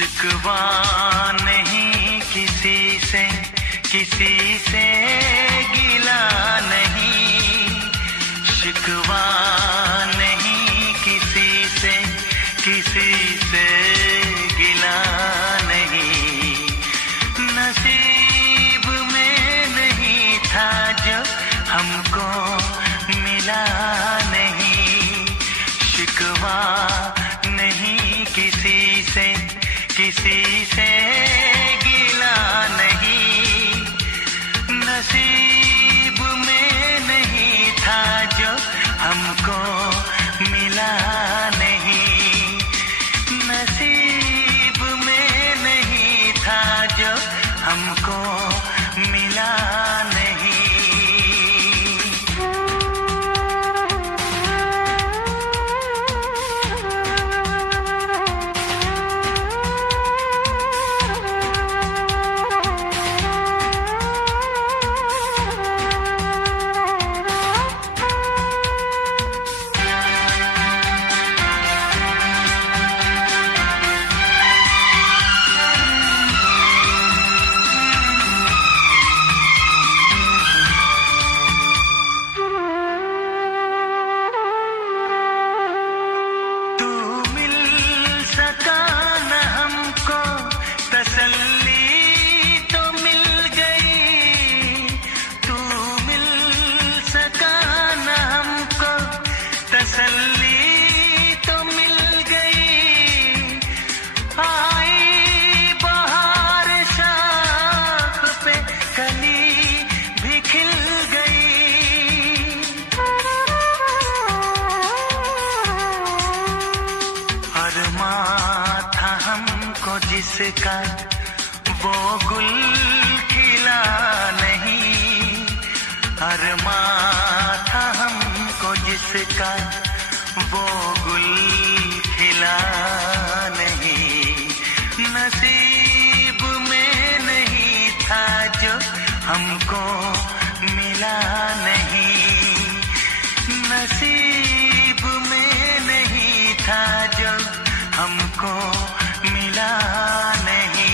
शिकवा नहीं किसी से गिला नहीं, शिकवा नहीं किसी से गिला नहीं। नसीब में नहीं था जो हमको मिला नहीं, शिकवा नहीं किसी से गिला नहीं। नसीब में नहीं था जो हमको मिला नहीं, नसीब में नहीं था जो हमको मिला नहीं। तसल्ली तो मिल गई, आई बहार शाख पे कली भी खिल गई। अरमां था हमको जिसका वो गुल खिला नहीं, अरमां था हमको जिसका वो गुल खिला नहीं। नसीब में नहीं था जो हमको मिला नहीं, नसीब में नहीं था जो हमको मिला नहीं।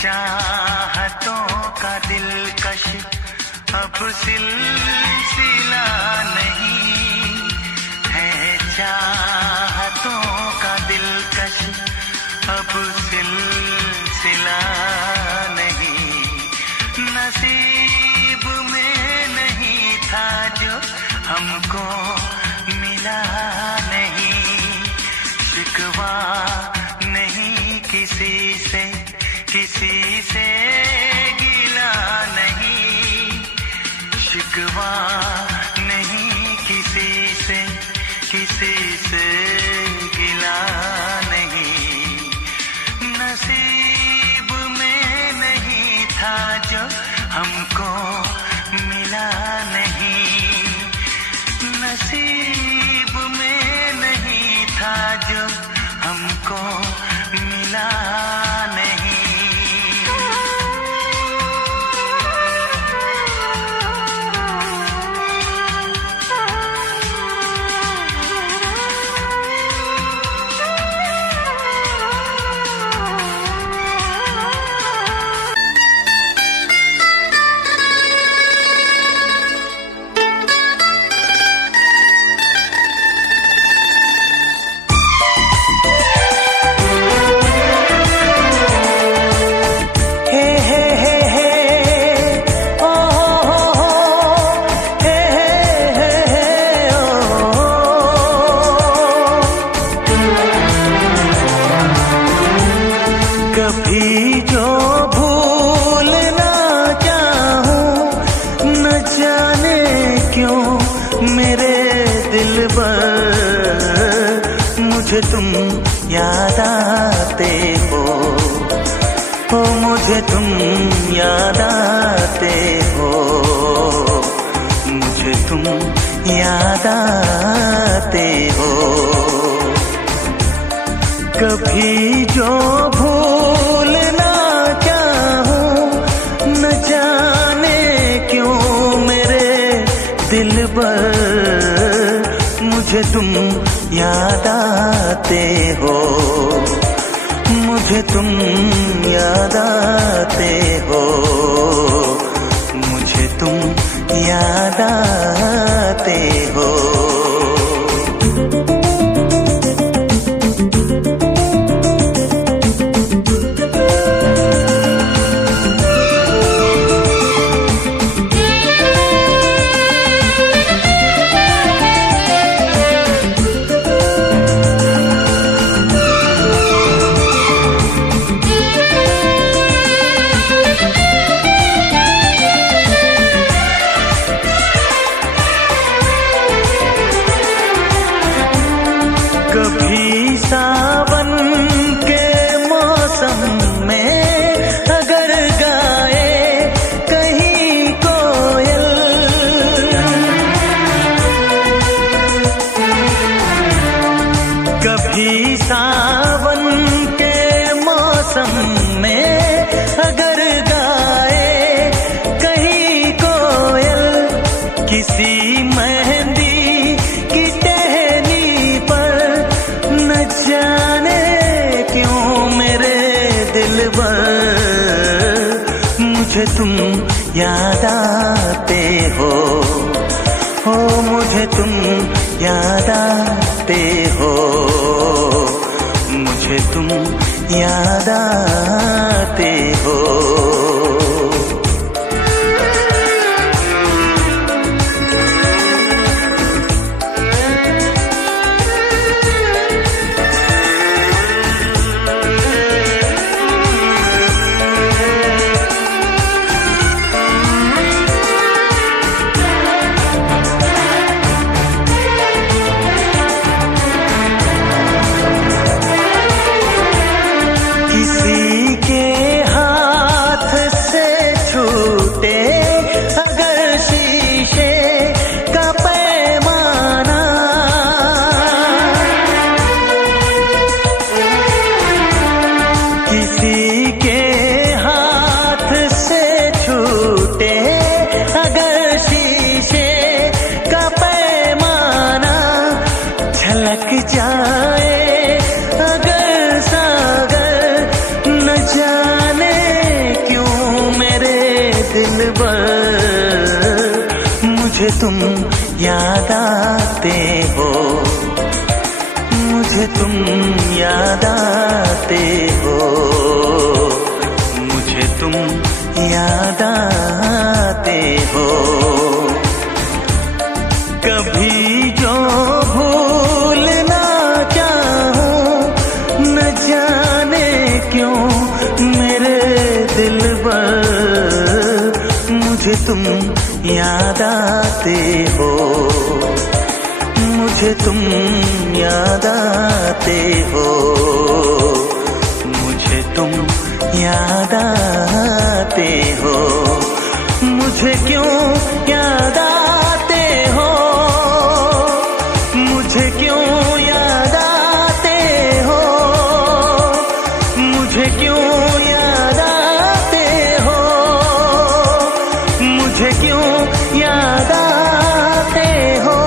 चाहतों का दिलकश अब सिलसिला नहीं है, चाहतों का दिलकश अब सिलसिला नहीं। नसीब में नहीं था जो हमको मिला नहीं, शिकवा नहीं किसी से गिला नहीं, शिकवा नहीं किसी से गिला नहीं। नसीब में नहीं था जो हमको मिला नहीं, नसीब में नहीं था जो हमको मिला नहीं। मुझे तुम याद आते हो, मुझे तुम याद आते हो, मुझे तुम याद आते हो। कभी जो भूल ना चाहूं, न जाने क्यों मेरे दिलबर, मुझे तुम याद आते हो, मुझे तुम याद आते हो, मुझे तुम याद आते हो। कभी सावन के मौसम में अगर गाए कहीं कोयल, कभी सावन के मौसम में अगर गाए कहीं कोयल, किसी मेहंदी की टहनी पर, न जाने क्यों मेरे दिलबर, मुझे तुम याद आते हो, मुझे तुम याद आते हो, मुझे तुम याद आते हो। किसी के हाथ से छूटे अगर शीशे का पैमाना, किसी के हाथ से छूटे अगर शीशे का पैमाना, झलक जाए अगर सागर, न जाने क्यों मेरे दिलबर, मुझे तुम याद आते हो, मुझे तुम याद आते हो, मुझे तुम याद आते हो। कभी जो भूल ना चाहूं, न जाने क्यों मेरे दिलबर, मुझे तुम याद आते हो, मुझे तुम याद आते हो, मुझे तुम याद आते हो, मुझे क्यों याद आते हो, मुझे क्यों याद आते हो, मुझे क्यों याद आते हो, मुझे क्यों याद आते हो।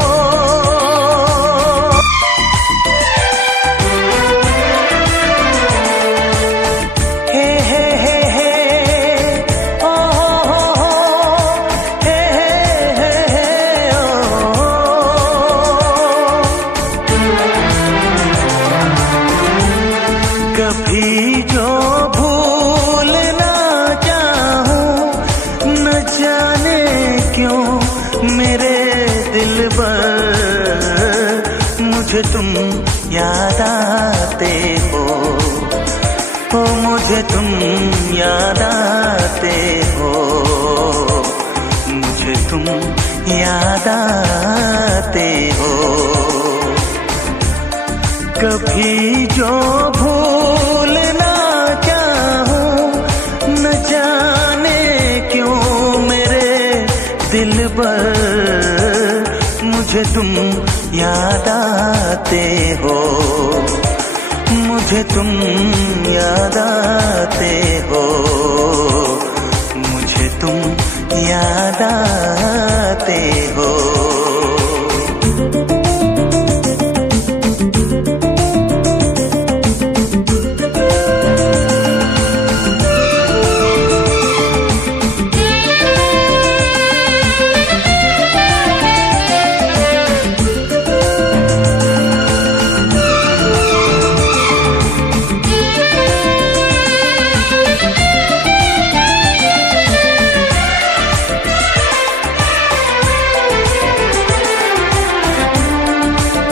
हे हे हे हे, ओ हो हो, हे हे हे, ओ। कभी जो भूल ना चाहूं, न जाने क्यों मेरे दिलबर, मुझे तुम याद आते हो, मुझे तुम याद आते हो, मुझे तुम याद आते हो। कभी जो भूलना चाहूं, न जाने क्यों मेरे दिलबर मुझे तुम याद आते हो, मुझे तुम याद आते हो, मुझे तुम याद आते हो।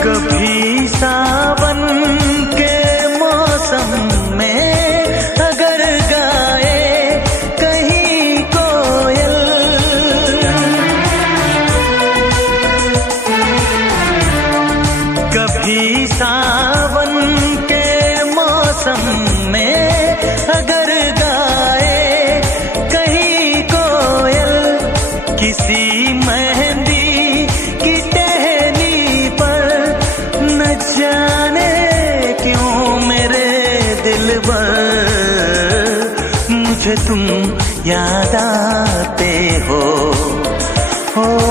कभी सावन के मौसम में अगर गाए कहीं कोयल, कभी सावन के मौसम में अगर गाए कहीं कोयल, किसी मेहंदी की टहनी पर न जाने क्यों मेरे दिलबर मुझे तुम याद आते हो,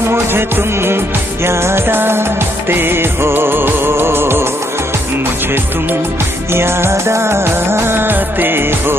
मुझे तुम याद आते हो, मुझे तुम याद आते हो।